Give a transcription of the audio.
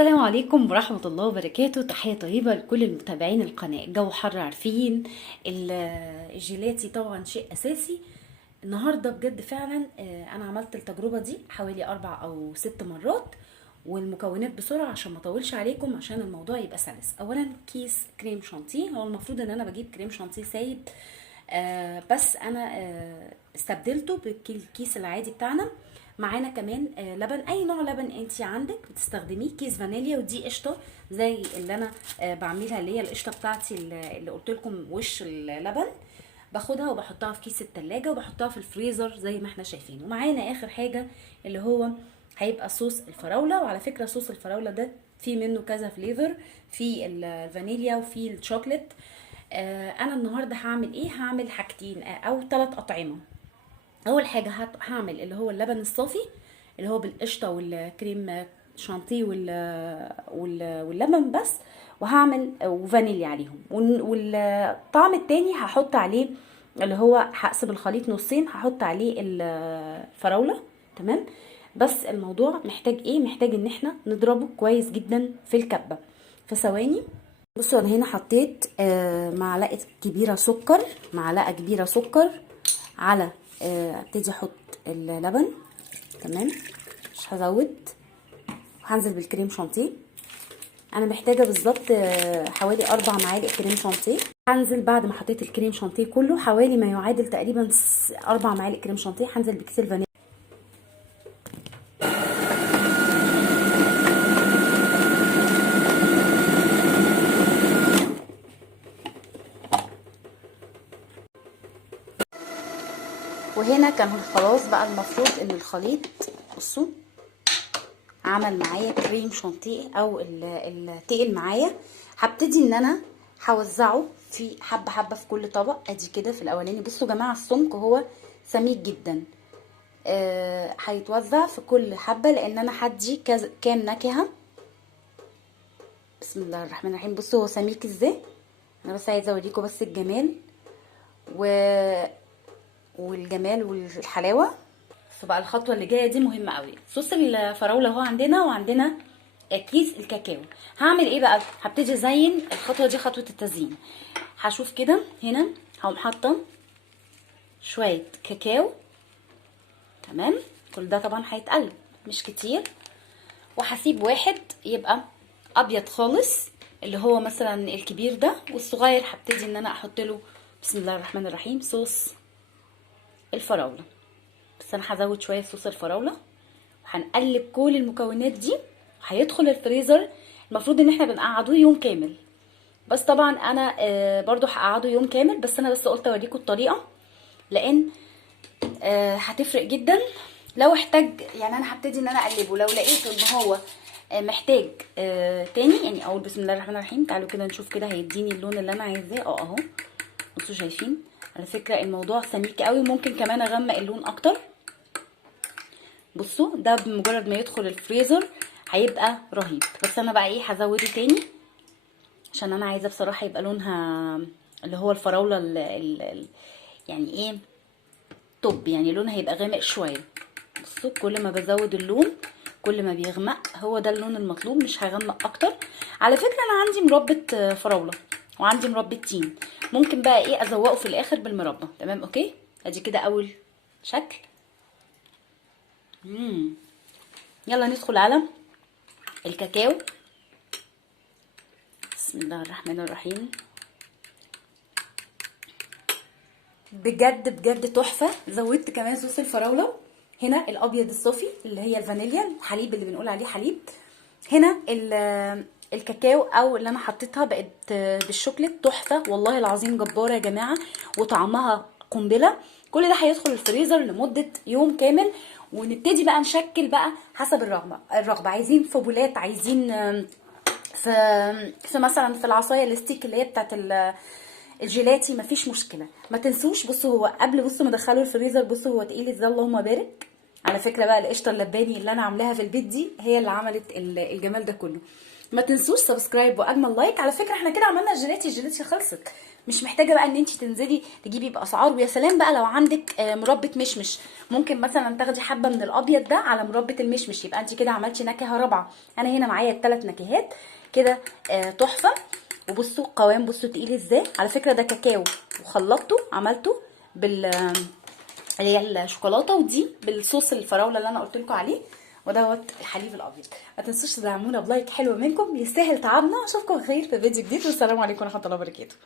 السلام عليكم ورحمة الله وبركاته. تحية طيبة لكل المتابعين القناة. الجو حر عارفين، الجيلاتي طبعا شيء أساسي. النهاردة بجد فعلا أنا عملت التجربة دي حوالي 4 أو 6 مرات. والمكونات بسرعة عشان ما اطولش عليكم، عشان الموضوع يبقى سلس. أولا كيس كريم شانتيه، هو المفروض ان انا بجيب كريم شانتيه سايب، بس انا استبدلته بالكيس العادي بتاعنا. معانا كمان لبن، اي نوع لبن انت عندك بتستخدميه. كيس فانيليا، ودي قشطه زي اللي انا بعملها، اللي هي القشطه بتاعتي اللي قلت لكم وش اللبن. باخدها وبحطها في كيس التلاجة وبحطها في الفريزر زي ما احنا شايفين. ومعانا اخر حاجه اللي هو هيبقى صوص الفراوله. وعلى فكره صوص الفراوله ده في منه كذا فليفر، في الفانيليا وفي الشوكليت. انا النهارده هعمل ايه؟ هعمل حاجتين او 3 اطعمه. اول حاجه هعمل اللي هو اللبن الصافي اللي هو بالقشطه والكريم شانتيه واللبن بس، وهعمل وفانيليا عليهم. والطعم التاني هحط عليه اللي هو هقسم الخليط نصين، هحط عليه الفراوله. تمام. بس الموضوع محتاج ايه؟ محتاج ان احنا نضربه كويس جدا في الكبه في ثواني. بصوا انا هنا حطيت معلقه كبيره سكر، معلقه كبيره سكر على ابتدي احط اللبن. تمام، مش هزود. هنزل بالكريم شانتيه. انا محتاجه بالظبط حوالي 4 معالق كريم شانتيه. هنزل بعد ما حطيت الكريم شانتيه كله حوالي ما يعادل تقريبا 4 معالق كريم شانتيه. هنزل بكيس الفانيليا. وهنا كان خلاص بقى المفروض ان الخليط، بصوا، عمل معايا كريم شانتيه او التقل معايا. هبتدي ان انا هوزعه في حبه حبه في كل طبق. ادي كده في الاولاني. بصوا يا جماعه السمك هو سميك جدا. هيتوزع في كل حبه لان انا هدي كام نكهه. بسم الله الرحمن الرحيم. بصوا هو سميك ازاي. انا بس عايزه اوريكم بس الجمال والجمال والحلاوه. فبقى الخطوه اللي جايه دي مهمه قوي. صوص الفراوله اهو عندنا، وعندنا كيس الكاكاو. هعمل ايه بقى؟ هبتدي ازين. الخطوه دي خطوه التزيين. هشوف كده هنا هقوم حاطه شويه كاكاو. تمام. كل ده طبعا هيتقلب مش كتير، وهسيب واحد يبقى ابيض خالص اللي هو مثلا الكبير ده، والصغير هبتدي ان انا احط له بسم الله الرحمن الرحيم صوص الفراوله. بس انا هزود شويه صوص الفراوله. وهنقلب كل المكونات دي. هيدخل الفريزر. المفروض ان احنا بنقعدوه يوم كامل، بس طبعا انا برضو هقعده يوم كامل، بس انا بس قلت اوريكم الطريقه لان هتفرق جدا. لو احتاج يعني انا هبتدي ان انا اقلبه. لو لقيت ان هو محتاج تاني يعني اقول بسم الله الرحمن الرحيم. تعالوا كده نشوف كده هيديني اللون اللي انا عايزاه. اهو بصوا شايفين. على فكره الموضوع سميك قوي، ممكن كمان اغمق اللون اكتر. بصوا ده بمجرد ما يدخل الفريزر هيبقى رهيب. بس انا بقى ايه هزوده تاني عشان انا عايزه بصراحه يبقى لونها اللي هو الفراوله يعني ايه توب، يعني لونها هيبقى غامق شويه. بصوا كل ما بزود اللون كل ما بيغمق. هو ده اللون المطلوب، مش هيغمق اكتر. على فكره انا عندي مربى فراوله وعندي مربى تين، ممكن بقى ايه ازوقه في الاخر بالمربى. تمام اوكي. ادي كده اول شكل. يلا ندخل على الكاكاو. بسم الله الرحمن الرحيم. بجد بجد تحفه. زودت كمان صوص الفراوله. هنا الابيض الصافي اللي هي الفانيليا، الحليب اللي بنقول عليه حليب. هنا الكاكاو او اللي انا حطيتها بقت بالشوكليت. تحفه والله العظيم، جباره يا جماعه، وطعمها قنبله. كل ده هيدخل الفريزر لمده يوم كامل. ونبتدي بقى نشكل بقى حسب الرغبه. عايزين في بولات، عايزين في مثلا في العصايه الستيك اللي هي بتاعت الجيلاتي، مفيش مشكله. ما تنسوش بصوا هو قبل، بصوا ما ادخله الفريزر، بصوا هو تقيل ازاي، اللهم بارك. على فكره بقى القشطه اللباني اللي انا عاملاها في البيت دي هي اللي عملت الجمال ده كله. ما تنسوش سبسكرايب واجمل لايك. على فكره احنا كده عملنا الجيلاتي خلصت، مش محتاجه بقى ان انت تنزلي تجيبي باسعار. ويا سلام بقى لو عندك مربى مشمش، ممكن مثلا تاخدي حبه من الابيض ده على مربى المشمش، يبقى انت كده عملتي نكهه رابعه. انا هنا معايا الثلاث نكهات كده تحفه. وبصوا القوام، بصوا تقيل ازاي. على فكره ده كاكاو وخلطته عملته بال اللي هي الشوكولاته، ودي بالصوص الفراوله اللي انا قلت لكم عليه، ودوت الحليب الابيض. ما تنسوش تدعمونا بلايك حلو منكم، يستاهل تعبنا. اشوفكم خير في فيديو جديد، والسلام عليكم ورحمه الله وبركاته.